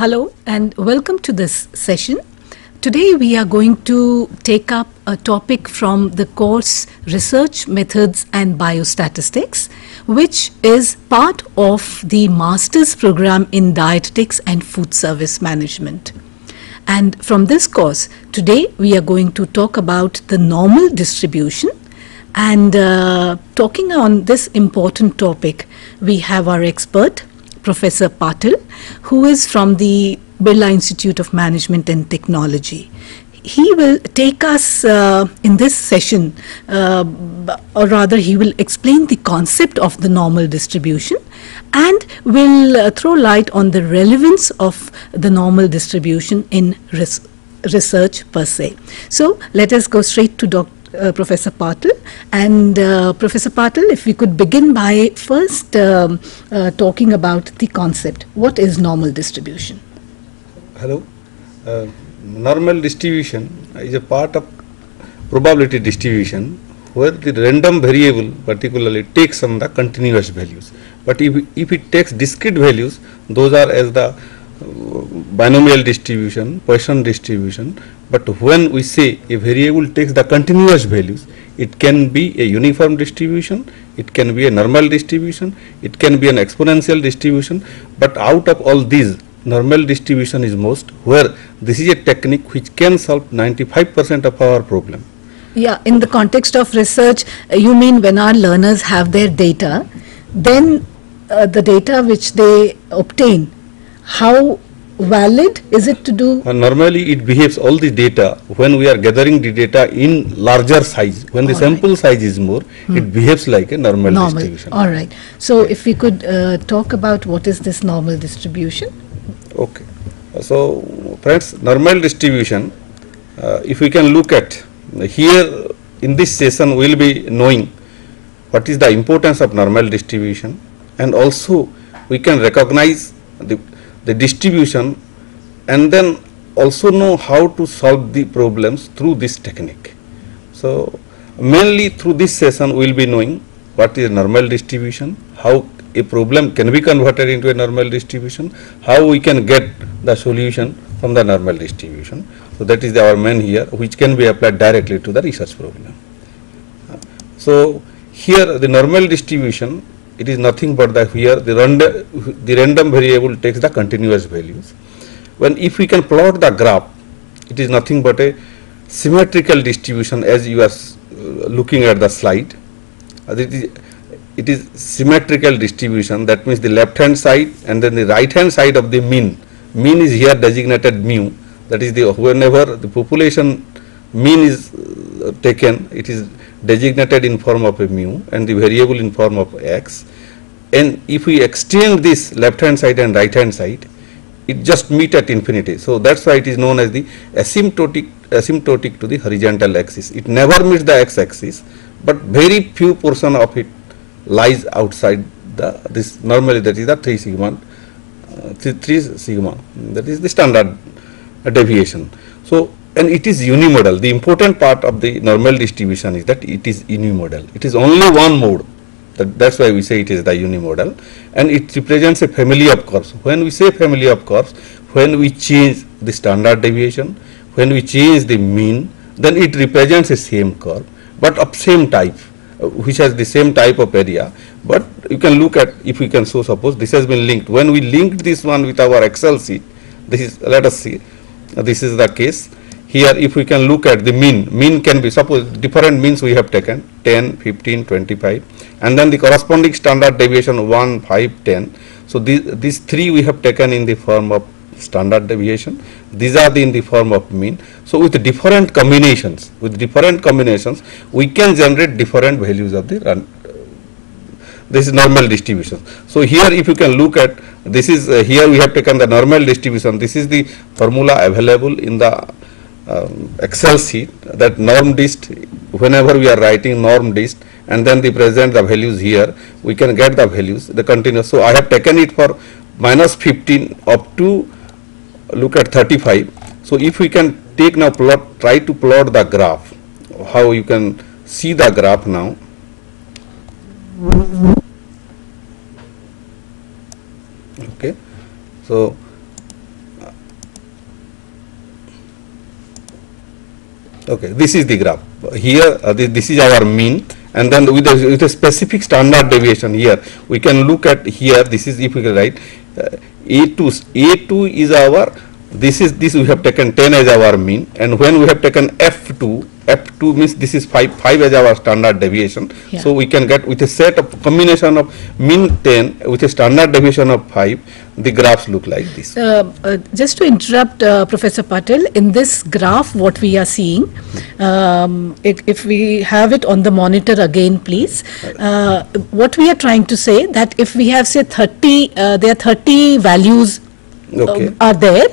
Hello and welcome to this session. Today we are going to take up a topic from the course Research Methods and Biostatistics, which is part of the Master's Program in Dietetics and Food Service Management. And from this course, today we are going to talk about the normal distribution. And talking on this important topic, we have our expert, Professor Patil, who is from the Birla Institute of Management and Technology. He will take us in this session, or rather he will explain the concept of the normal distribution and will throw light on the relevance of the normal distribution in research per se. So let us go straight to Professor Patil. And Professor Patil, if we could begin by first talking about the concept. What is normal distribution? Hello. Normal distribution is a part of probability distribution where the random variable particularly takes some the continuous values. But if it takes discrete values, those are as the binomial distribution, Poisson distribution. But when we say a variable takes the continuous values, it can be a uniform distribution, it can be a normal distribution, it can be an exponential distribution. But out of all these, normal distribution is most, where this is a technique which can solve 95% of our problem. Yeah, in the context of research, you mean when our learners have their data, then the data which they obtain, how valid is it to do? Normally it behaves all the data when we are gathering the data in larger size. When the sample size is more, it behaves like a normal distribution. All right. So if we could talk about what is this normal distribution? Okay. So friends, normal distribution, if we can look at here in this session, we will be knowing what is the importance of normal distribution, and also we can recognize the distribution and then also know how to solve the problems through this technique. So mainly through this session we will be knowing what is normal distribution, how a problem can be converted into a normal distribution, how we can get the solution from the normal distribution. So that is our main here, which can be applied directly to the research problem. So here the normal distribution, it is nothing but that here the random variable takes the continuous values. When if we can plot the graph, it is nothing but a symmetrical distribution as you are looking at the slide. It is symmetrical distribution, that means the left hand side and then the right hand side of the mean. Mean is here designated mu, that is the whenever the population mean is taken, it is designated in form of a mu and the variable in form of x. And if we extend this left hand side and right hand side, it just meet at infinity. So that's why it is known as the asymptotic to the horizontal axis. It never meets the x axis, but very few portion of it lies outside this normally, that is the 3 sigma, that is the standard deviation. So and it is unimodal. The important part of the normal distribution is that it is unimodal. It is only one mode. That's why we say it is the unimodal, and it represents a family of curves. When we say family of curves, when we change the standard deviation, when we change the mean, then it represents a same curve, but of same type, which has the same type of area. But you can look at, if we can so suppose this has been linked. When we linked this one with our Excel sheet, this is, let us see, this is the case. Here if we can look at the mean can be, suppose different means we have taken 10, 15, 25, and then the corresponding standard deviation 1, 5, 10. So these three we have taken in the form of standard deviation. These are in the form of mean. So with different combinations, we can generate different values of the this is normal distribution. So here if you can look at, this is here we have taken the normal distribution. This is the formula available in the Excel sheet, that norm dist, whenever we are writing norm dist and then the present the values here, we can get the values, the continuous. So I have taken it for minus 15 up to look at 35. So if we can take now try to plot the graph, how you can see the graph now. Okay, so Okay, this is the graph. Here, this is our mean, and then with a specific standard deviation here, we can look at here. This is, if we can write, A2 is our, this we have taken 10 as our mean, and when we have taken F2 means this is 5 as our standard deviation. Yeah. So we can get with a set of combination of mean 10 with a standard deviation of 5, the graphs look like this. Just to interrupt Professor Patel, in this graph what we are seeing, if we have it on the monitor again please, what we are trying to say that if we have say 30, there are 30 values are there,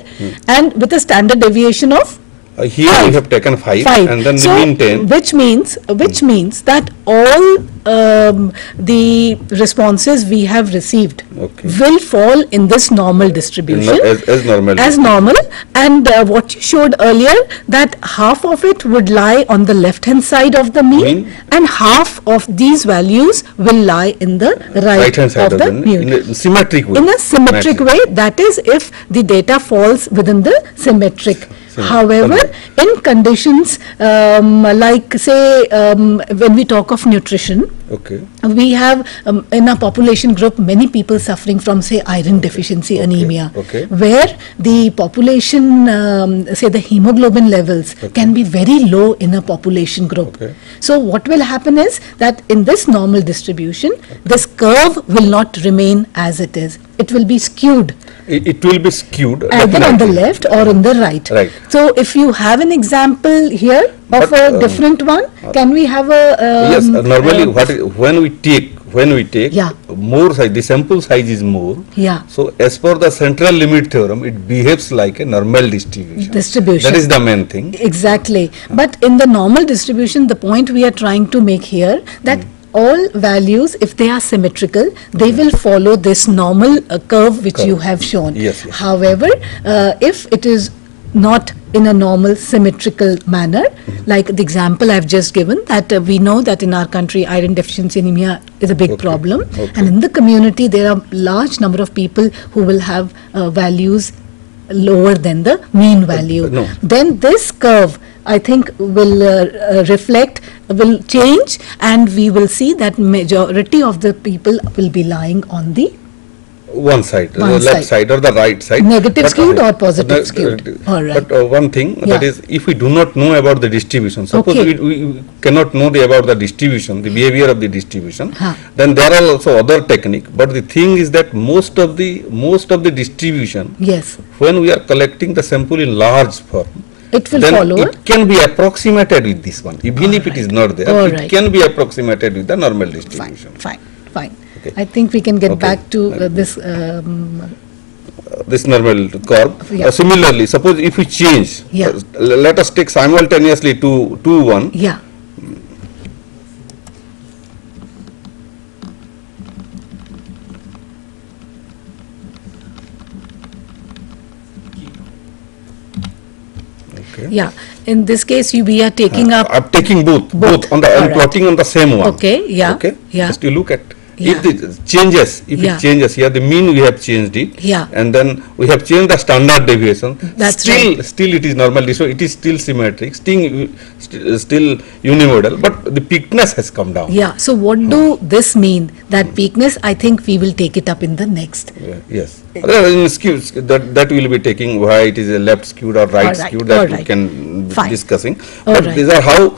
and with a standard deviation of here 5. We have taken 5 and then so the mean 10. Which means that all the responses we have received will fall in this normal distribution. As normal. And what you showed earlier, that half of it would lie on the left hand side of the mean, and half of these values will lie in the right hand side of the mean. In a symmetric way. In a symmetric way, that is if the data falls within the symmetric. However, in conditions like say when we talk of nutrition, we have in our population group many people suffering from say iron deficiency anemia, where the population say the hemoglobin levels can be very low in a population group. So what will happen is that in this normal distribution, this curve will not remain as it is. It will be skewed. It will be skewed either on the left or on the right. So if you have an example here of a different one, can we have a yes, normally when we take more size, the sample size is more. So as per the central limit theorem, it behaves like a normal distribution. That is the main thing. Exactly. But in the normal distribution, the point we are trying to make here, that all values, if they are symmetrical, they will follow this normal curve which you have shown. However, if it is not in a normal symmetrical manner, like the example I've just given, that we know that in our country iron deficiency anemia is a big problem, and in the community there are large number of people who will have values lower than the mean value. Then this curve, I think, will change, and we will see that majority of the people will be lying on the one side, the left side or the right side. Negative skewed or positive skewed. All right. But one thing, that is, if we do not know about the distribution, suppose we cannot know about the distribution, the behavior of the distribution, then there are also other technique. But the thing is that most of the distribution, when we are collecting the sample in large form, it will follow. It can be approximated with this one, even if it is not there. It can be approximated with the normal distribution. Fine. I think we can get back to this this normal curve. Similarly, suppose if we change, let us take simultaneously 2, 1. In this case, we are taking up. I'm taking both on the, I'm plotting on the same one. Just you look at. If it changes, here, the mean we have changed it, and then we have changed the standard deviation. Still it is normal, so it is still symmetric, still unimodal, but the peakness has come down. So what do this mean? That peakness, I think we will take it up in the next. In skews, that will be taking why it is a left skewed or right skewed, that we can be discussing. But these are how.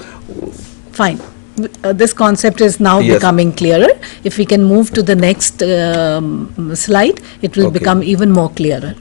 This concept is now becoming clearer. If we can move to the next slide, it will become even more clearer.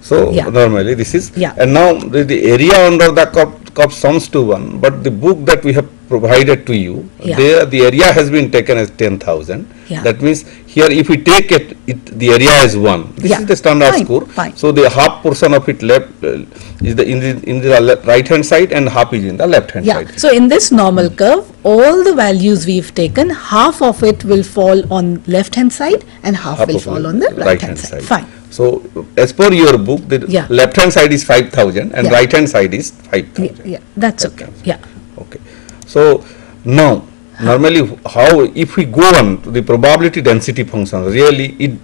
So normally this is, and now the area under the cup sums to 1, but the book that we have provided to you, there the area has been taken as 10,000. That means here if we take it, the area is 1. This is the standard score. So the half portion of it left is in the right hand side, and half is in the left hand side. So in this normal curve, all the values we've taken, half of it will fall on left hand side and half will fall on the right hand side. So as per your book, the left hand side is 5,000 and right hand side is 5,000. That's okay. So now normally how, if we go on to the probability density function, really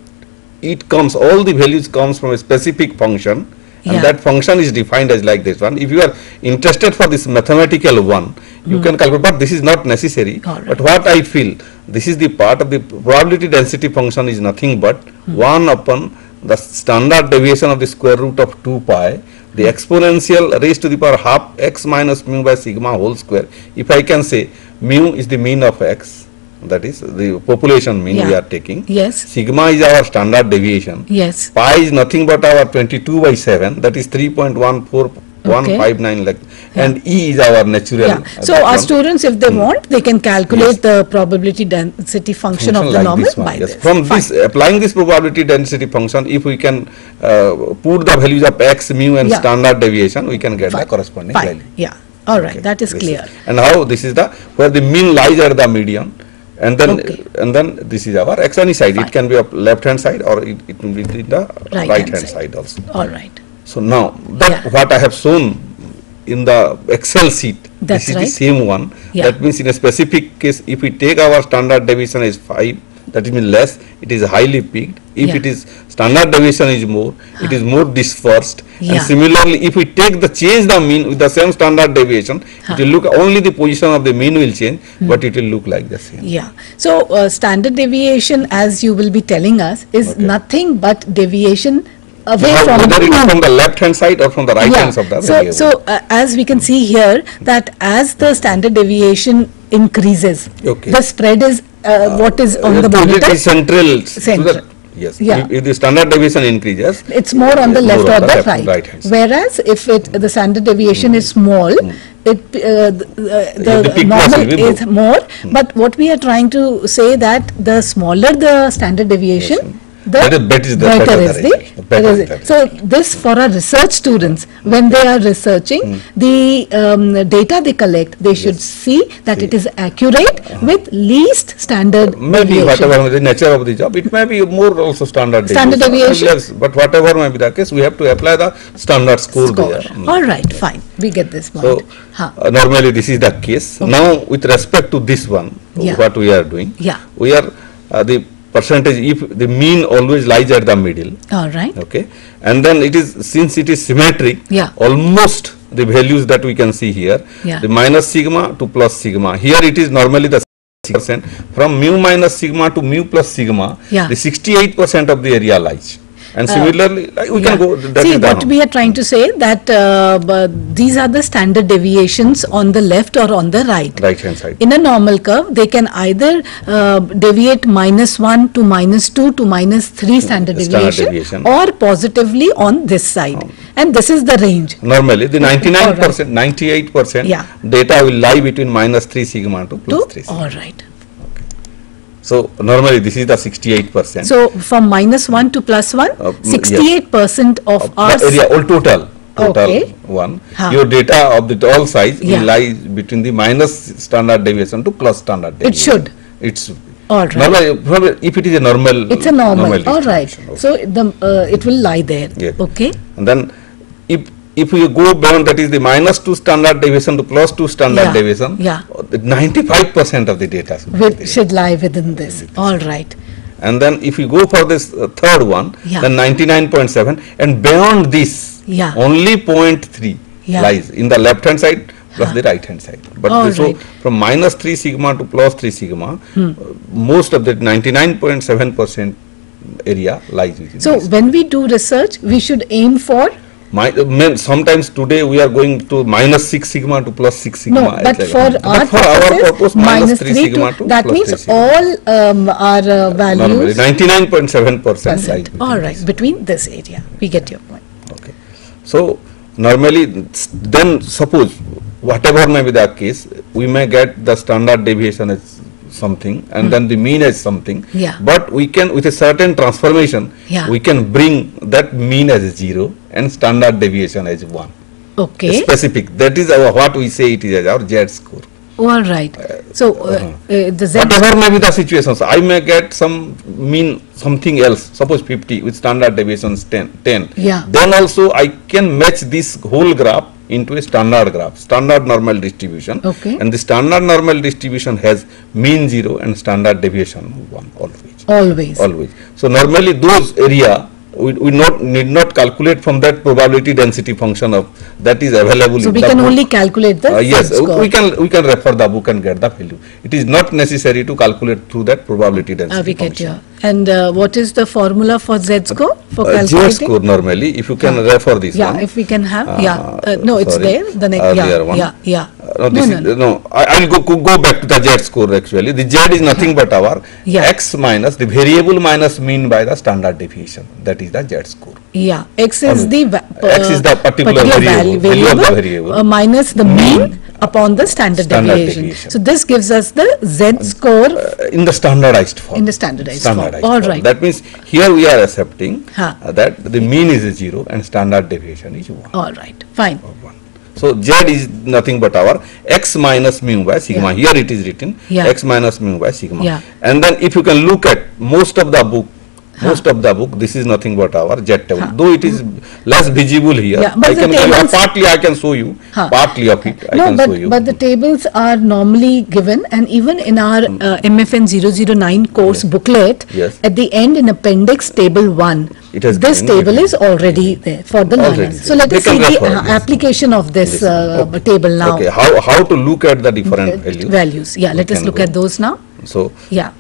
it comes, all the values comes from a specific function, and that function is defined as like this one. If you are interested for this mathematical one, you can calculate, but this is not necessary. But what I feel, this is the part of the probability density function is nothing but 1 upon the standard deviation of the square root of 2 pi, the exponential raised to the power half x minus mu by sigma whole square. If I can say mu is the mean of x, that is the population mean we are taking. Yes. Sigma is our standard deviation. Yes. Pi is nothing but our 22 by 7, that is 3.14159 lakh, and E is our natural. So our students, if they want, they can calculate the probability density function of the like normal this one, by this. From this, applying this probability density function, if we can put the values of x, mu and standard deviation, we can get the corresponding value. Yeah. All right. That is clear. And how this is the where the mean lies at the median. And then this is our x side. It can be of left hand side or it will be the right hand side also. All right. So now that what I have shown in the Excel sheet, this is the same one. That means in a specific case, if we take our standard deviation as 5, that means less, it is highly peaked. If it is standard deviation is more, it is more dispersed. And similarly, if we take the change the mean with the same standard deviation, it will look only the position of the mean will change, but it will look like the same. Yeah. So standard deviation, as you will be telling us, is nothing but deviation away from whether it is from the left hand side or from the right hand of the variable. So as we can see here, that as the standard deviation increases, the spread is what is on the monitor? It is central. Yes. Yeah. If the standard deviation increases, it's more on the left or the right hand side. Whereas if the standard deviation is small, the normal is more. But what we are trying to say that the smaller the standard deviation, the better is the. So this for our research students, when they are researching, the data they collect, they should see that it is accurate with least standard maybe deviation. Whatever the nature of the job, it may be more also standard deviation. Yes, but whatever may be the case, we have to apply the standard score there. All right, fine, we get this point. So normally this is the case. Now with respect to this one, what we are doing, we are the percentage, if the mean always lies at the middle. All right. Okay. And then it is, since it is symmetric, almost the values that we can see here, the minus sigma to plus sigma. Here it is normally the 6%. From mu minus sigma to mu plus sigma, the 68% of the area lies. And similarly, we can go. See, what we are trying to say that these are the standard deviations on the left or on the right. Right hand side. In a normal curve, they can either deviate -1 to -2 to -3 standard deviation, or positively on this side. And this is the range. Normally, the 99%, 98% data will lie between -3 sigma to +3 sigma. All right. So normally this is the 68%. So from -1 to +1, 68% of our area all total one. Your data of the all size will lie between the minus standard deviation to plus standard deviation. It should. It should. All right. Normally, if it is a normal. It's a normal. All right. So it will lie there. Okay. And then if we go beyond, that is the -2 standard deviation to +2 standard deviation, 95% of the data should lie within this. All right. And then if you go for this third one, then 99.7, and beyond this, only 0.3 lies in the left hand side plus the right hand side. But so from -3 sigma to +3 sigma, most of the 99.7% area lies within. So when we do research, we should aim for. Sometimes today we are going to -6 sigma to +6 sigma. No, but for our purpose, -3 sigma to that means all our values. 99.7%. All right, between this area, we get your point. Okay. So normally, then suppose whatever may be the case, we may get the standard deviation as something and then the mean as something, but we can, with a certain transformation, we can bring that mean as 0 and standard deviation as 1. Okay. Specific. That is what we say it is as our Z score. All right. So the Z. Whatever may be the situations, I may get some mean something else. Suppose 50 with standard deviations 10. Then also I can match this whole graph into a standard graph, standard normal distribution. Okay. And the standard normal distribution has mean 0 and standard deviation 1 always. Always. Always. So normally those area we need not calculate from that probability density function of that is available. So in we the can book. only calculate the Yes, score. we can refer the book and get the value. It is not necessary to calculate through that probability density We get function. here. And what is the formula for Z score for calculating? Z score normally, if you can refer this one. Yeah, if we can have, no, it's sorry, there. The next, earlier one. I will go back to the Z score actually. The Z is nothing but our X minus the variable minus mean by the standard deviation. That is the Z score. Yeah, X is the particular value of the variable minus the mean upon the standard deviation. So this gives us the Z score in the standardized form. In the standardized form. All right. That means here we are accepting that the mean is 0 and standard deviation is 1. All right, fine. So Z is nothing but our X minus mu by sigma. Here it is written X minus mu by sigma. And then if you can look at most of the book, this is nothing but our Z table. Though it is less visible here, partly I can show you, partly of it I can show you. But the tables are normally given, and even in our MFN 009 course booklet, at the end in appendix table 1, this table is already there for the learners. So let us see the application of this table now. Okay, how to look at the different values. Yeah, let us look at those now. So yeah.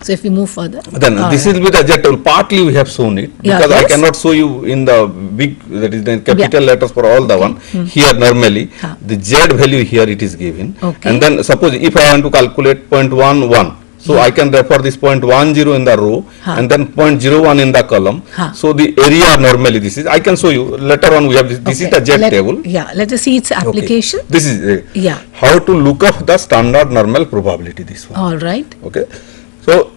So if we move further, then this is with the Z table. Partly we have shown it because I cannot show you in the big, that is the capital letters for all the one. Here normally the Z value here it is given, and then suppose if I want to calculate 0.11, so I can refer this 0.10 in the row and then 0.01 in the column. So the area normally this is, I can show you later on. We have this is the Z table. Yeah, let us see its application. This is how to look up the standard normal probability. This one. All right. Okay. So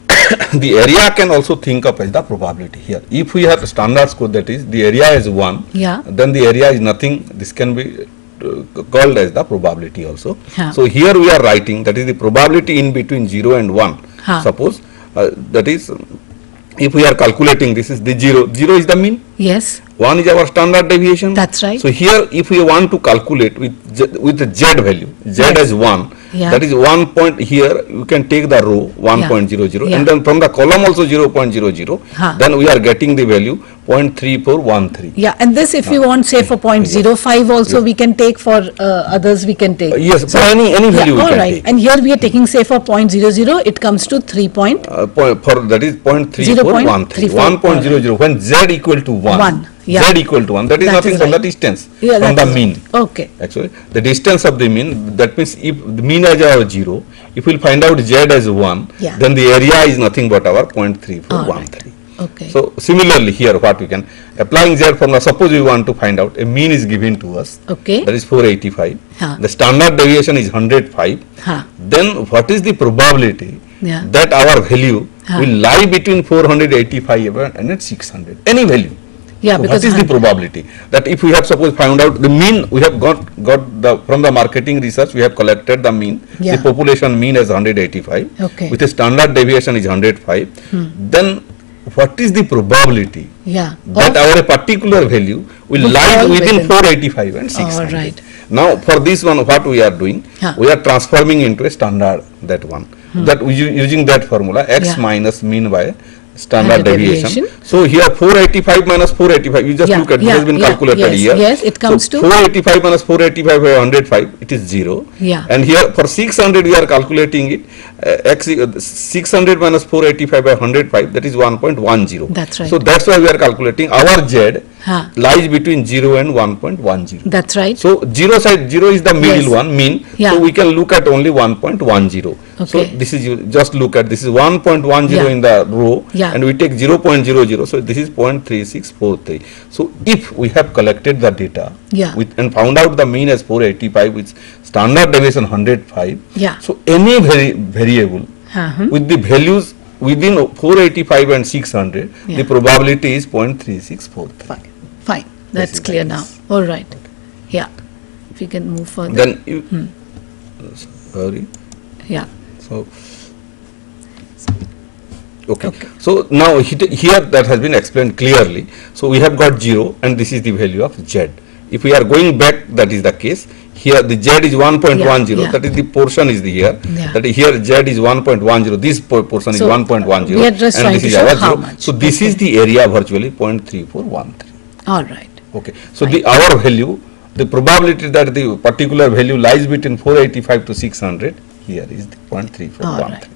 the area can also think of as the probability here. If we have a standard score, that is the area is 1, then the area is nothing. This can be called as the probability also. So here we are writing that is the probability in between 0 and 1. Suppose that is, if we are calculating, this is the 0 is the mean. Yes. 1 is our standard deviation. That's right. So here if we want to calculate with the Z value, Z as 1, that is 1 point here, you can take the row 1.00 and then from the column also 0.00, then we are getting the value 0.3413. Yeah, and this if you want say for 0.05 also we can take, for others we can take. Yes, so any value we can take. And here we are taking say for 0.00, it comes to 3 point. For that is 0.3413, 1.00 when Z equal to 1. Z equal to 1, that is nothing from the distance from the mean. Okay. Actually, the distance of the mean, that means if the mean is our 0, if we will find out Z as 1, then the area is nothing but our 0.3413. Okay. So similarly here what we can, applying Z formula, suppose we want to find out a mean is given to us, that is 485, the standard deviation is 105, then what is the probability that our value will lie between 485 and 600, any value. Yeah, so because what is the probability that if we have suppose found out the mean, we have got the from the marketing research, we have collected the mean, the population mean is 185, with a standard deviation is 105, then what is the probability that our particular value will lie within 485 and 600. Right. Now for this one what we are doing, we are transforming into a standard, that one, that we using that formula X minus mean by standard deviation. So here 485 minus 485, you just look at, this has been calculated here. Yes, it comes to 485 minus 485 by 105, it is 0. And here for 600 we are calculating it, X 600 minus 485 by 105, that is 1.10. That's right. So that's why we are calculating our Z lies between 0 and 1.10. That's right. So 0 side, 0 is the middle one, mean. So we can look at only 1.10. So this is, you just look at, this is 1.10 in the row, and we take 0.00, so this is 0.3643. So if we have collected the data and found out the mean as 485 with standard deviation 105, so any variable with the values within 485 and 600, the probability is 0.3643. Fine, that's clear now. All right. Yeah, if you can move further. Then you, sorry. Yeah. So okay. So now here that has been explained clearly. So we have got 0 and this is the value of Z. If we are going back, that is the case. Here the Z is 1.10, Yeah. that is the portion is the here. Yeah. That is here Z is 1.10, this portion is So, 1.10, we are just and trying this to is show our how 0. much. So this is the area virtually 0.3413. All right. Okay. So the our value, the probability that the particular value lies between 485 to 600, here is the 0.3413. All right.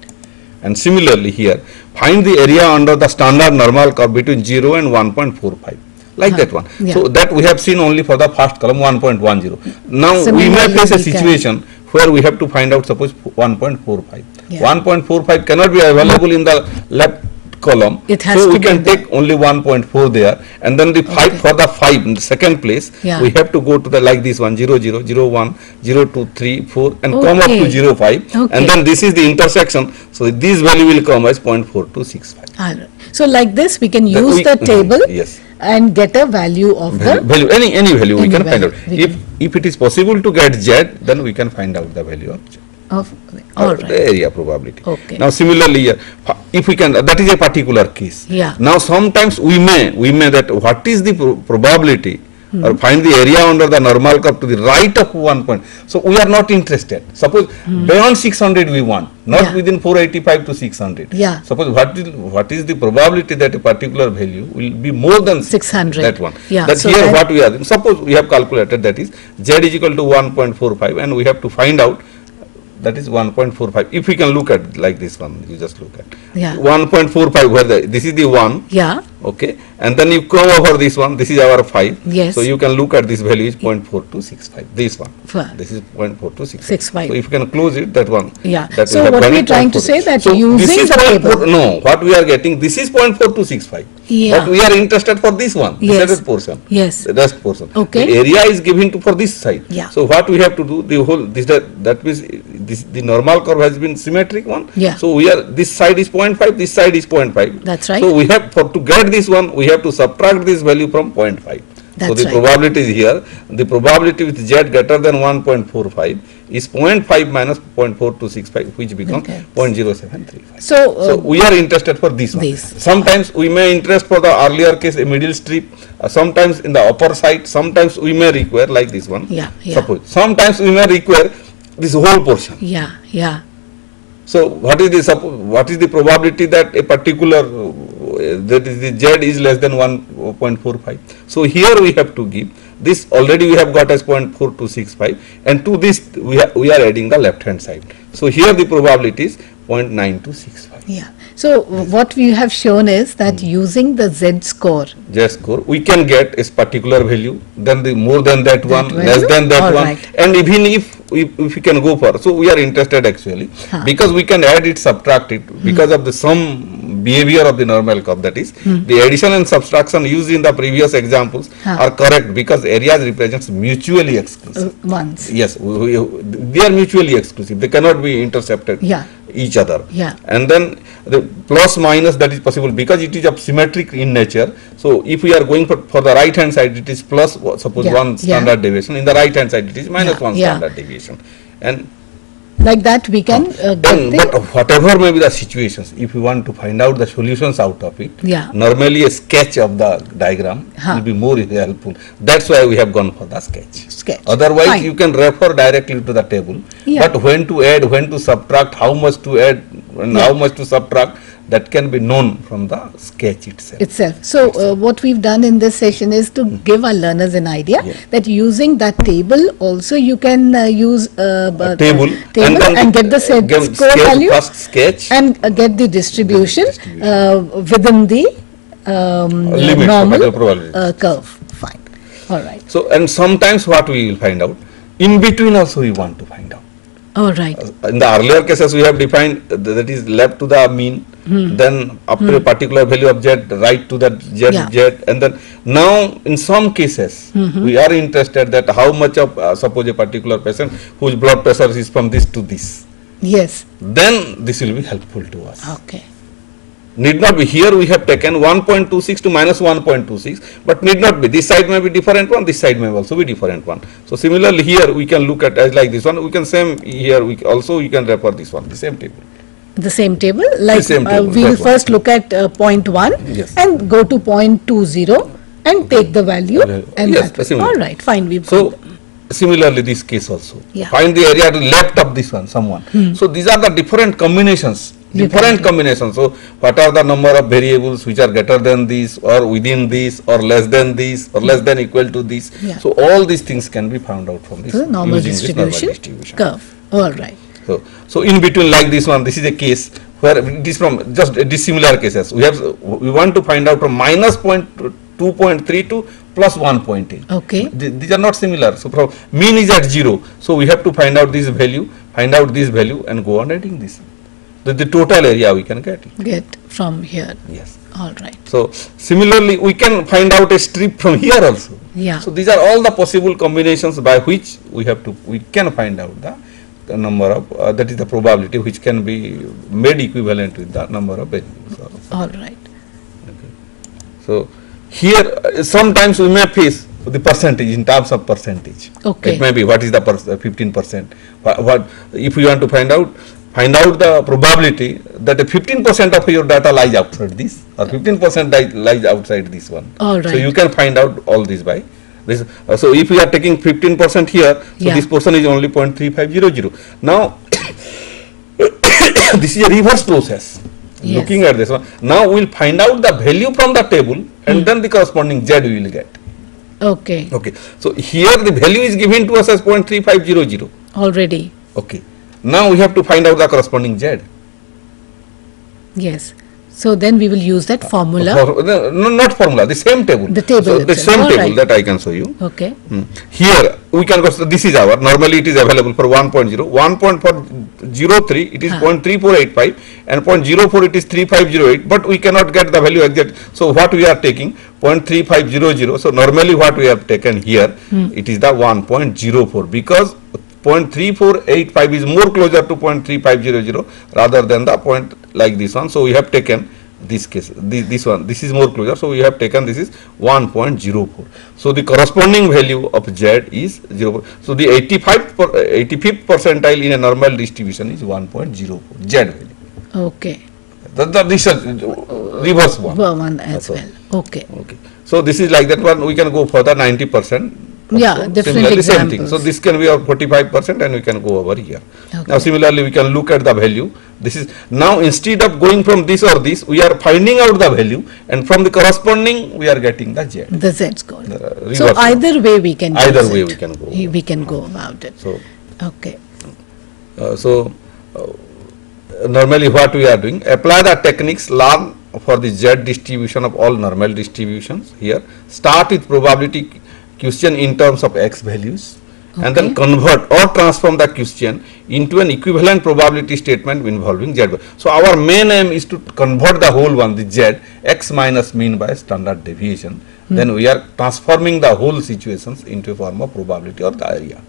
And similarly here, find the area under the standard normal curve between 0 and 1.45. Like that one. Yeah. So that we have seen only for the first column 1.10. Now we Similarly, may face a we can- situation where we have to find out suppose 1.45. Yeah. 1.45 cannot be available in the left column. It has so to we be can there. take only 1.4 there, and then the 5 for the 5 in the second place, Yeah. we have to go to the like this one 0, 0, 0, 1, 0, 2, 3, 4 and come up Okay. to 0, 5, Okay. and then this is the intersection. So this value will come as 0.4265. All right. So like this, we can That use we- the table yes. and get a value of the Value, any value we Any can find value out. we If it is possible to get Z, then we can find out the value of Z. of. All The right. area probability. Okay. Now similarly here, if we can, that is a particular case. Yeah. Now sometimes we may that what is the probability or find the area under the normal curve to the right of 1 point. So we are not interested. Suppose beyond 600 we want, not Yeah. within 485 to 600. Yeah. Suppose what is the probability that a particular value will be more than 600. That one. Yeah, That so here that- what we are, suppose we have calculated that is Z is equal to 1.45 and we have to find out that is 1.45. If we can look at like this one, you just look at Yeah. 1.45 where this is the 1, Yeah. okay, and then you come over this one, this is our 5. Yes. So you can look at this value is 0.4265, this one. Fine. This is 0.4265. 65. So if you can close it, that one. Yeah. that So we have what done we're it trying to 0.42. say that So using this is the 0.4 table- No, what we are getting, this is 0.4265. Yeah. But we are interested for this one, Yes. this other portion. Yes. The rest portion. Okay. The area is given to for this side. Yeah. So what we have to do, the whole that means this the normal curve has been symmetric one. Yeah. So we are this side is 0.5, this side is 0.5. That's right. So we have to get this one, we have to subtract this value from 0.5. So That's the right. probability is here. The probability with Z greater than 1.45 is 0.5 minus 0.4265, which becomes Okay. 0.0735. So, So we are interested for this one. This. Sometimes we may interest for the earlier case a middle strip, sometimes in the upper side, sometimes we may require like this one. Yeah, yeah. Suppose. Sometimes we may require this whole portion. yeah, yeah. So what is the probability that a particular that is the Z is less than 1.45? So here we have to give this, already we have got as 0.4265, and to this we are adding the left hand side. So here the probability is 0.9265. Yeah. So what we have shown is that using the Z score. Z score, we can get a particular value, then the more than that one, value? less than that All one, right. and even if we can go for, so we are interested actually, because we can add it, subtract it, because of the some behavior of the normal curve, that is, the addition and subtraction used in the previous examples are correct, because areas represents mutually exclusive. Ones. Yes, they are mutually exclusive, they cannot be intercepted Yeah. each other. Yeah. And then the plus minus, that is possible because it is of symmetric in nature. So if we are going for the right hand side, it is plus suppose Yeah, one yeah. standard deviation. In the right hand side, it is minus Yeah, one yeah. standard deviation. And Like that we can get then, the. but whatever may be the situations, if you want to find out the solutions out of it, Yeah. normally a sketch of the diagram will be more helpful. That's why we have gone for the sketch. Sketch. Otherwise, Fine. you can refer directly to the table. Yeah. But when to add, when to subtract, how much to add, and Yeah. how much to subtract, that can be known from the sketch itself. So what we've done in this session is to give our learners an idea Yeah. that using that table also you can use Table, then and get the score sketch, value first sketch, and get the distribution, within the limits of normal the probability. curve. Fine. All right. So, and sometimes what we will find out, in between also we want to find out. All right. In the earlier cases, we have defined that is left to the mean, then up to a particular value of Z, right to that Z, Yeah. Z, and then now in some cases, we are interested that how much of, suppose a particular patient whose blood pressure is from this to this, Yes. then this will be helpful to us. Okay. Need not be, here we have taken 1.26 to minus 1.26, but need not be, this side may be different one, this side may also be different one. So similarly here we can look at as like this one, we can same here, we also you can refer this one, the same table. The same table, like same table, we'll that one. first look at point 1 Yes. and go to point 20 and take the value and Yes, that. similar. All right, fine. We've So similarly this case also. Yeah. Find the area to left of this one, someone. So these are the different combinations. You Different can combinations. So what are the number of variables which are greater than this or within this or less than this or less than equal to this. Yeah. So all these things can be found out from this the normal using this normal distribution distribution. curve. All right. So in between like this one, this is a case where it is from just dissimilar cases. We want to find out from minus 2.3 to plus 1.8. Okay. These are not similar. So from mean is at 0. So we have to find out this value, and go on adding this. The total area we can get. Get from here. Yes. All right. So similarly, we can find out a strip from here also. Yeah. So these are all the possible combinations by which we can find out the number of that is the probability which can be made equivalent with the number of variables. All right. Okay. So here sometimes we may face the percentage in terms of percentage. Okay. It may be what is the 15%. What if you want to find out the probability that 15% of your data lies outside this or 15% lies outside this one. All right. So you can find out all this by this. So if we are taking 15% here, so Yeah. this portion is only 0.3500. Now this is a reverse process. Yes. Looking at this one, now we will find out the value from the table and then the corresponding Z we will get. Okay. Okay. So here the value is given to us as 0.3500. Already. Okay. Now we have to find out the corresponding Z. Yes. So then we will use that formula. No, not formula, the same table. The table So the itself. same All table right. that I can show you. Okay. Here we can go, so this is our, normally it is available for 1.0, 1.403 it is 0.3485 and 0.04 it is 3508, but we cannot get the value exact. So what we are taking 0.3500, so normally what we have taken here, it is the 1.04 because 0.3485 is more closer to 0.3500 rather than the point like this one. So we have taken this case, this one, this is more closer. So we have taken this is 1.04. So the corresponding value of Z is 0. So the 85th percentile in a normal distribution is 1.04 Z value. Okay. This is reverse one. One as well. Okay. Okay. So this is like that one. We can go further 90%. Yeah, Also, different similarly, same thing. examples. So this can be our 45% and we can go over here. Okay. Now similarly we can look at the value. This is now instead of going from this or this, we are finding out the value and from the corresponding we are getting the Z. The Z score. reverse So one. either way we can Either use way it. we can go. We can go about it. So Okay. Normally what we are doing, apply the techniques learned for the Z distribution of all normal distributions here. Start with probability question in terms of X values and then convert or transform the question into an equivalent probability statement involving Z. So our main aim is to convert the whole one, the Z, X minus mean by standard deviation. Then we are transforming the whole situations into a form of probability or the area.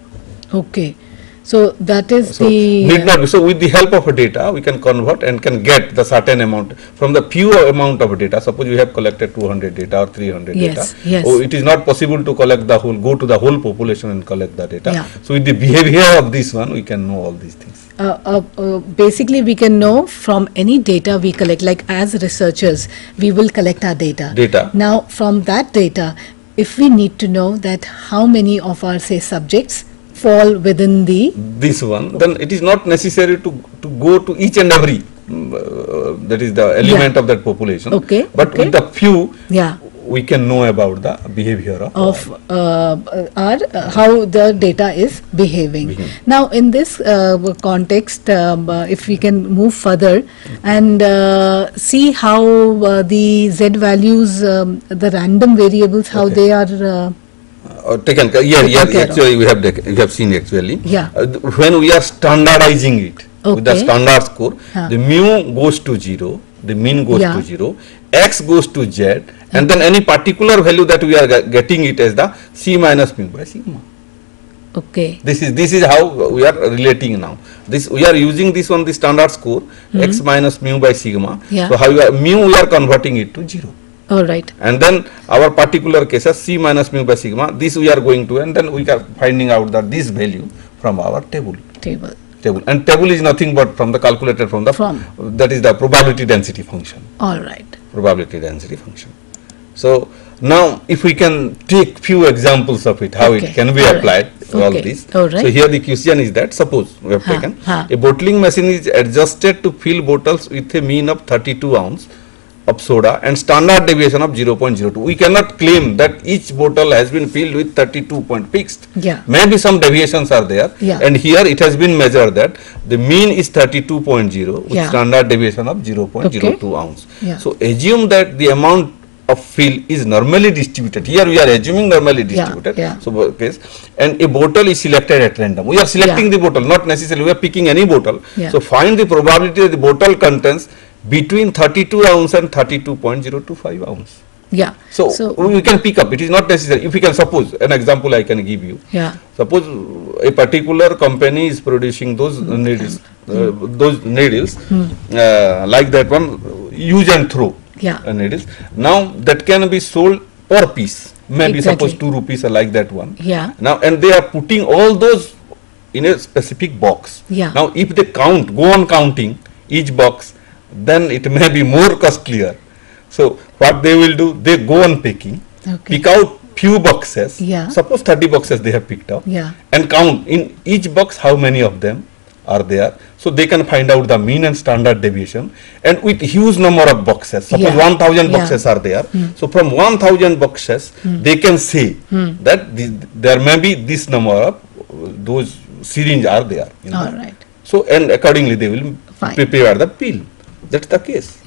Okay. So that is So the need not be. So with the help of data, we can convert and can get the certain amount from the few amount of data. Suppose we have collected 200 data or 300 Yes, data. yes. Oh, it is not possible to collect the whole, go to the whole population and collect the data. Yeah. So with the behavior of this one, we can know all these things. basically we can know from any data we collect, like as researchers we will collect our data. Now from that data, if we need to know that how many of our say subjects fall within this one, then it is not necessary to go to each and every that is the element of that population. Okay. But with the few, yeah we can know about the behavior of our how the data is behaving. Now in this context, if we can move further and see how the Z values, the random variables, how they are taken care. Actually we have seen actually. Yeah. When we are standardizing it with the standard score, the mu goes to 0, the mean goes to 0, X goes to Z, and then any particular value that we are getting it as the C minus mu by sigma. Okay. This is how we are relating now. This we are using this on the standard score, X minus mu by sigma. So how mu we are converting it to 0. All right. And then our particular cases C minus mu by sigma, this we are going to, and then we are finding out that this value from our table. And table is nothing but from the calculated from the that is the probability density function. All right. Probability density function. So now if we can take few examples of it, how it can be applied, all this. So here the question is that, suppose we have taken a bottling machine is adjusted to fill bottles with a mean of 32 ounce of soda and standard deviation of 0.02. We cannot claim that each bottle has been filled with 32 point fixed. Maybe some deviations are there, and here it has been measured that the mean is 32.0 with standard deviation of 0.02 ounce. So assume that the amount of fill is normally distributed. Here we are assuming normally distributed. So case, and a bottle is selected at random. We are selecting the bottle, not necessarily we are picking any bottle. So find the probability that the bottle contains between 32 ounce and 32.025 ounce. So we can pick up. It is not necessary. If we can suppose an example, I can give you. Suppose a particular company is producing those needles, like that one, use and throw needles. Now that can be sold per piece. Maybe suppose 2 rupees, like that one. Now and they are putting all those in a specific box. Now if they count, go on counting each box, then it may be more costlier. So what they will do, they go on picking, pick out few boxes, suppose 30 boxes they have picked up, and count in each box how many of them are there. So they can find out the mean and standard deviation, and with huge number of boxes, suppose 1000 boxes are there. So from 1000 boxes, they can say that there may be this number of those syringes are there. So and accordingly they will prepare the pill. That's the case.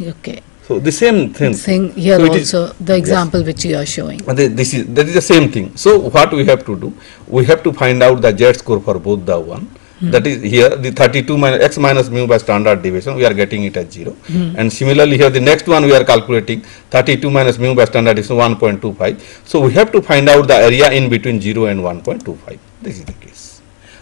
So the same thing here so also, the example which you are showing. That is the same thing. So what we have to do, we have to find out the Z score for both the one. That is here the 32 minus x minus mu by standard deviation, we are getting it as 0. And similarly here the next one we are calculating 32 minus mu by standard deviation 1.25. So we have to find out the area in between 0 and 1.25. This is the case.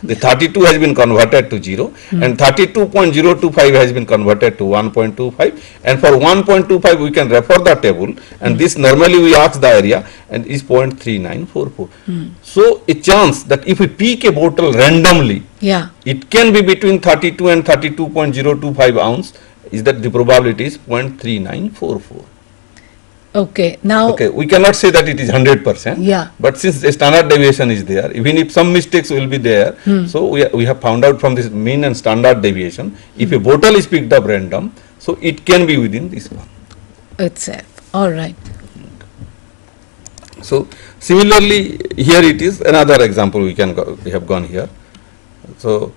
The 32 has been converted to 0 and 32.025 has been converted to 1.25, and for 1.25 we can refer the table, and this normally we ask the area and is 0.3944. So a chance that if we pick a bottle randomly, it can be between 32 and 32.025 ounce, is that the probability is 0.3944. Now we cannot say that it is 100%, but since the standard deviation is there, even if some mistakes will be there, so we have found out from this mean and standard deviation, if a bottle is picked up random, so it can be within this one itself. Alright. So similarly here it is another example we have gone here. So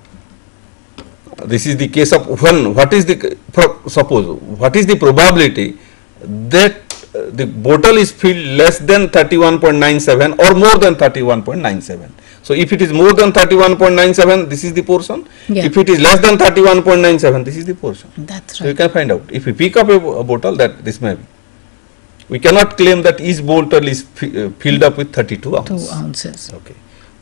this is the case of one. Suppose what is the probability that the bottle is filled less than 31.97 or more than 31.97. So if it is more than 31.97, this is the portion. If it is less than 31.97, this is the portion. That's right. So you can find out. If we pick up a bottle, that this may be. We cannot claim that each bottle is filled up with 32 ounces. 2 ounces.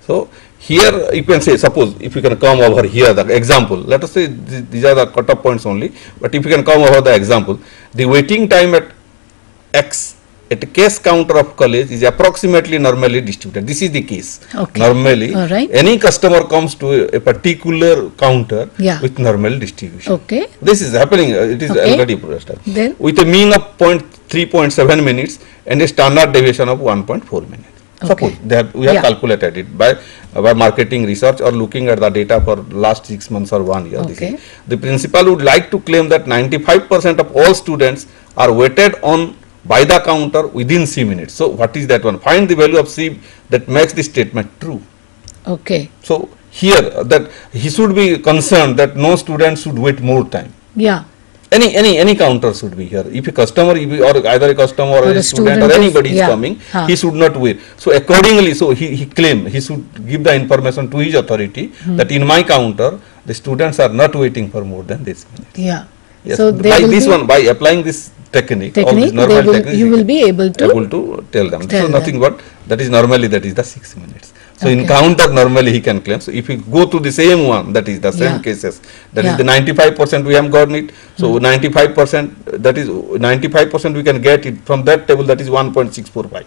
So here you can say, suppose if you can come over here, the example, let us say these are the cutoff points only, but if you can come over the example, the waiting time at X at a case counter of college is approximately normally distributed. This is the case. Normally, any customer comes to a particular counter with normal distribution. This is happening, it is already established. With a mean of 3.7 minutes and a standard deviation of 1.4 minutes. Suppose we have calculated it by marketing research or looking at the data for last 6 months or 1 year. The principal would like to claim that 95% of all students are waited on by the counter within C minutes. So what is that one? Find the value of C that makes the statement true. So here that he should be concerned that no student should wait more time. Any counter should be here. If a customer or either a customer or a student or anybody is coming, he should not wait. So accordingly, so he claim he should give the information to his authority that in my counter the students are not waiting for more than this minute. So by this one, by applying this technique all these normal techniques, you will be able to tell them. So nothing but that is normally that is the 6 minutes. So in counter normally he can claim. So if you go to the same one, that is the same cases, that is the 95% we have gotten it. So 95%, that is 95% we can get it from that table, that is 1.645.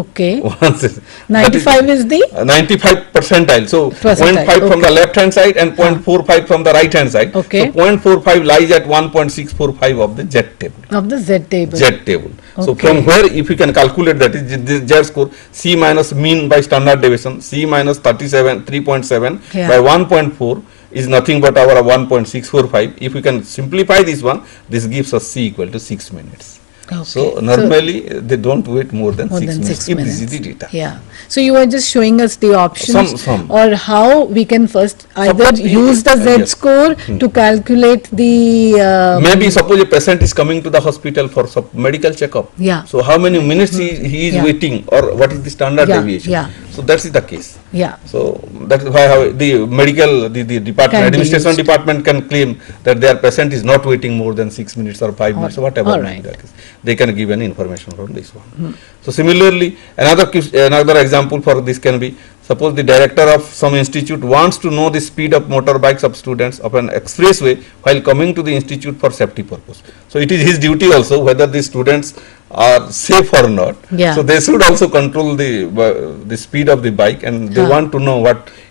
Okay. Once is- that 95 is the 95 percentile. So Percentile, 0.5 from the okay. left hand side and 0.45 from the right hand side. Okay. So 0.45 lies at 1.645 of the Z table. of the Z table. Z table. So Okay. from where if you can calculate that is the Z score, C minus mean by standard deviation, C minus 3.7 Yeah. by 1.4 is nothing but our 1.645. If we can simplify this one, this gives us C equal to 6 minutes. Okay. So normally they don't wait more than More 6 than minutes 6 if minutes. this is the data. Yeah. So you were just showing us the options Some. or how we can first either Suppose use the Z yes. score to calculate the Maybe suppose a patient is coming to the hospital for some medical checkup. Yeah. So how many minutes he is Yeah. waiting, or what is the standard Yeah, deviation? yeah. So that is the case. yeah. So that is why the medical the department Can be administration used. department can claim that their patient is not waiting more than 6 minutes or 5 minutes or whatever. all may right. be that is. They can give any information from this one. So similarly, another example for this can be, suppose the director of some institute wants to know the speed of motorbikes of students of an expressway while coming to the institute for safety purpose. So it is his duty also whether the students are safe or not. Yeah. So they should also control the speed of the bike, and they Huh. want to know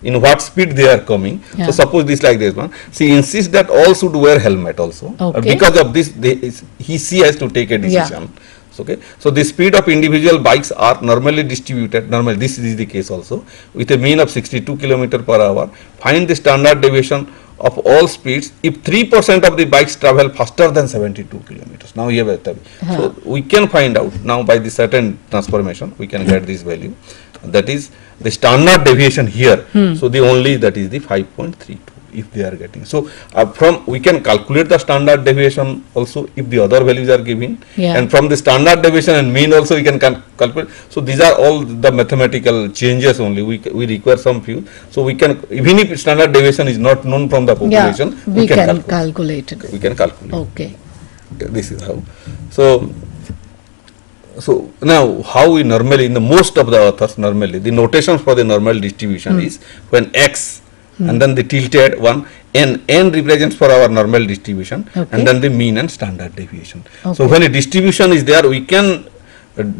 in what speed they are coming. Yeah. So suppose this like this one. She insists that all should wear helmet also. Okay. Because of this, she has to take a decision. Okay. So the speed of individual bikes are normally distributed. Normally, this is the case also with a mean of 62 km per hour. Find the standard deviation of all speeds if 3% of the bikes travel faster than 72 kilometers. Now you have a so we can find out now by the certain transformation we can get this value, that is the standard deviation here. So the only that is the 5.32 if they are getting. So from we can calculate the standard deviation also if the other values are given, Yeah. and from the standard deviation and mean also we can calculate. So these are all the mathematical changes only. We require some few. So we can, even if standard deviation is not known from the Yeah. population, We can calculate it. we can calculate. Okay. This is how. So now how we normally, in the most of the authors normally, the notations for the normal distribution is when x and then the tilted one, n represents for our normal distribution, Okay. and then the mean and standard deviation. So Okay. when a distribution is there, we can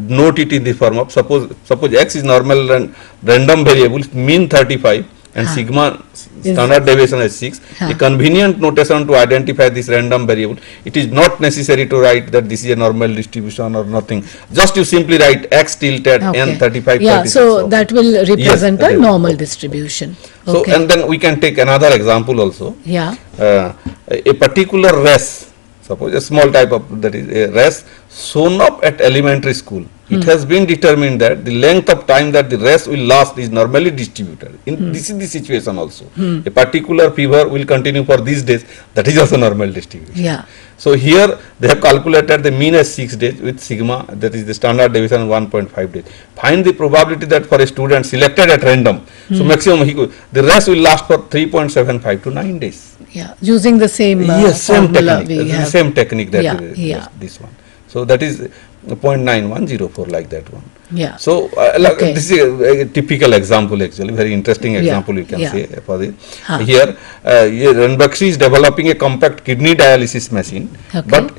note it in the form of, suppose x is normal and random variable, mean 35 and sigma standard deviation is 6. A convenient notation to identify this random variable. It is not necessary to write that this is a normal distribution or nothing. Just you simply write x tilted n 35. Yeah, 36. so that will represent that a is- normal distribution. So Okay. and then we can take another example also. Yeah. A particular race, suppose a small type of, that is a race shown up at elementary school. It has been determined that the length of time that the race will last is normally distributed. This is the situation also. A particular fever will continue for these days. That is also normal distribution. Yeah. So here they have calculated the mean as 6 days with sigma, that is the standard deviation 1.5 days. Find the probability that for a student selected at random, so maximum the rest will last for 3.75 to 9 days. Yeah. Using the same Yes, same formula technique. we The have. same technique that Yeah, is yeah. this one. So that is 0.9104 like that one. Yeah. So Okay. this is a typical example actually, very interesting example you can yeah. say for this. Huh. Here, Ranbaxy is developing a compact kidney dialysis machine, Okay. but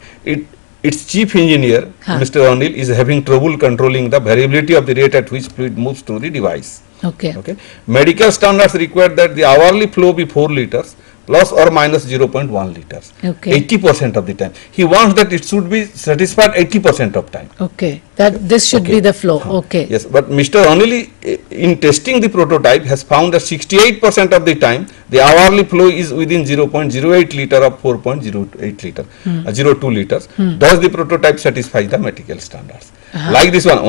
its chief engineer, Huh. Mr. O'Neill, is having trouble controlling the variability of the rate at which fluid moves through the device. Okay. Okay. Medical standards require that the hourly flow be 4 liters plus or minus 0.1 liters. Okay. 80% of the time. He wants that it should be satisfied 80% of time. Okay. That this should be Okay. the flow. Okay. Yes, but Mr. O'Neill, in testing the prototype, has found that 68% of the time the hourly flow is within 0.08 liter of 4.08 liter, 02 liters. Does the prototype satisfy the medical standards? Like this one,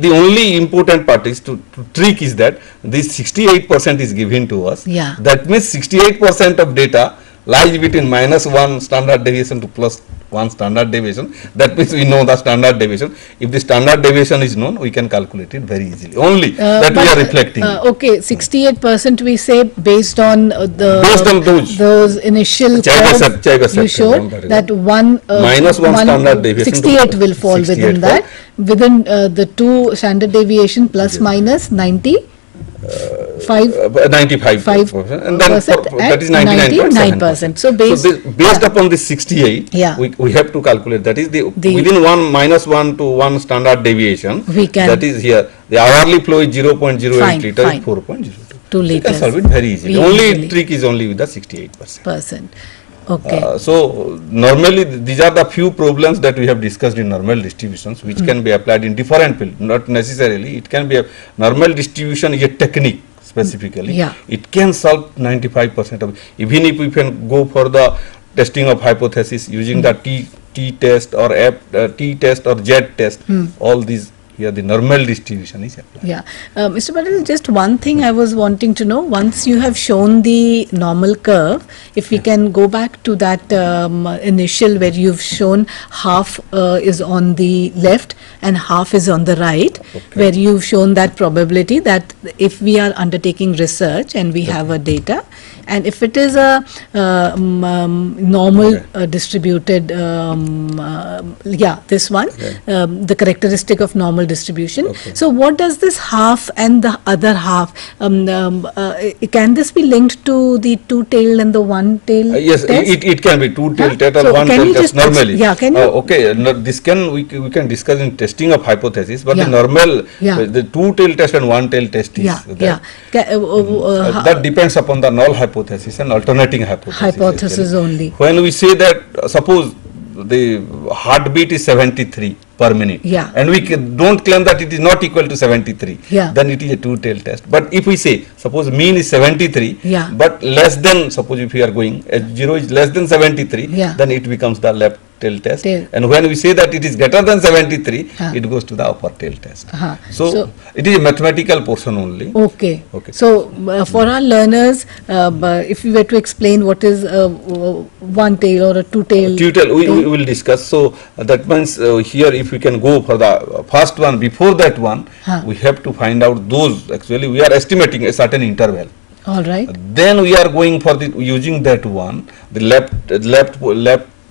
the only important part is to trick is that this 68% is given to us. Yeah. That means 68% of data lies between -1 standard deviation to +1 standard deviation. That means we know the standard deviation. If the standard deviation is known, we can calculate it very easily. Only that we are reflecting. Okay, 68% we say based on Based on those. initial Chaiba curves you sector, showed that is that one -1 standard deviation to 68 will fall 68 within that, within the 2 standard deviation plus minus 90. 95%, and then that is 99.7%. So based upon this 68, we have to calculate, that is the within -1 to 1 standard deviation, that is here the hourly flow is 0.08 liter is 4.02. 2 liters. You can solve it very easily. Only trick is only with the 68%. Okay. So normally these are the few problems that we have discussed in normal distributions, which can be applied in different fields. Not necessarily, it can be a normal distribution is a technique specifically. It can solve 95% of, even if we can go for the testing of hypothesis using the T test or T test or Z test, all these. Here the normal distribution is applied. Mr. Patel, just one thing I was wanting to know, once you have shown the normal curve, if we can go back to that initial where you've shown half is on the left and half is on the right, where you've shown that probability that if we are undertaking research and we have a data, and if it is a normal distributed, this one, the characteristic of normal distribution. So what does this half and the other half, can this be linked to the two-tailed and the one-tailed yes, test? it can be two-tailed test or one-tailed test normally. This we can discuss in testing of hypothesis, but the normal, the two-tailed test and one-tailed test is that depends upon the null hypothesis and alternating hypothesis only. When we say that, suppose the heartbeat is 73 per minute, and we don't claim that it is not equal to 73, then it is a two-tailed test. But if we say, suppose mean is 73, but less than, suppose if we are going, 0 is less than 73, then it becomes the left tail test. And when we say that it is greater than 73, it goes to the upper tail test. So it is a mathematical portion only. Okay. So for our learners, if we were to explain what is one tail or a two-tail. We will discuss. So that means here if we can go for the first one, before that one, we have to find out those, actually we are estimating a certain interval. All right. Then we are going for the, using that one, the left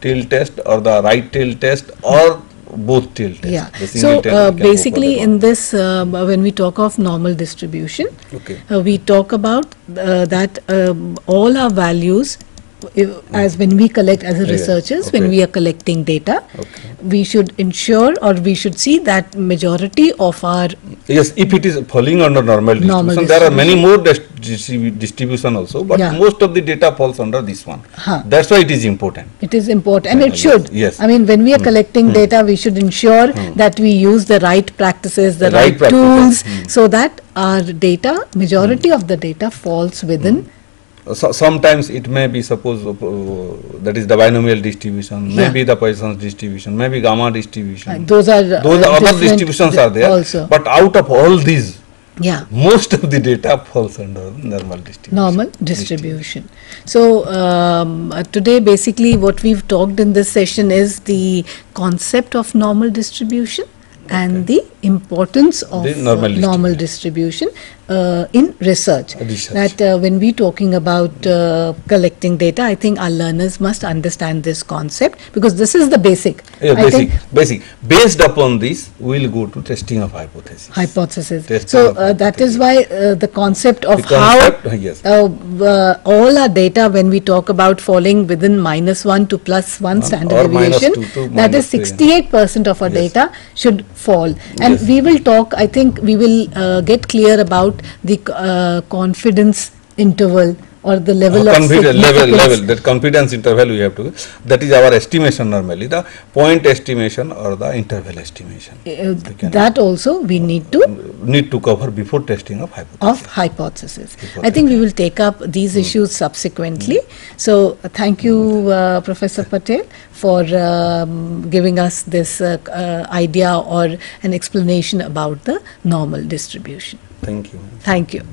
tail test or the right tail test or both tail test. So basically in this, when we talk of normal distribution, we talk about that all our values, as when we collect as researchers, when we are collecting data, we should ensure or we should see that majority of our if it is falling under normal distribution, there are many more distribution also, but most of the data falls under this one. That's why it is important. It is important, and it should. I mean, when we are collecting data, we should ensure that we use the right practices, the right tools, so that our data, majority of the data falls within. So sometimes it may be, suppose that is the binomial distribution, maybe the Poisson's distribution, maybe gamma distribution. Those are other distributions are there also. But out of all these, most of the data falls under normal distribution. So today basically what we've talked in this session is the concept of normal distribution and the importance of normal distribution in research. That when we talking about collecting data, I think our learners must understand this concept, because this is the basic. Basic. Based upon this, we will go to testing of hypothesis. So that is why the concept of how all our data, when we talk about falling within -1 to +1 standard deviation, that is 68% of our data should fall. And we will talk, I think we will get clear about the confidence interval or the level of significance. That confidence interval we have to, that is our estimation normally, the point estimation or the interval estimation. That also we need to cover before testing of hypothesis. I think we will take up these issues subsequently. So thank you Professor Patel for giving us this idea or an explanation about the normal distribution. Thank you. Thank you.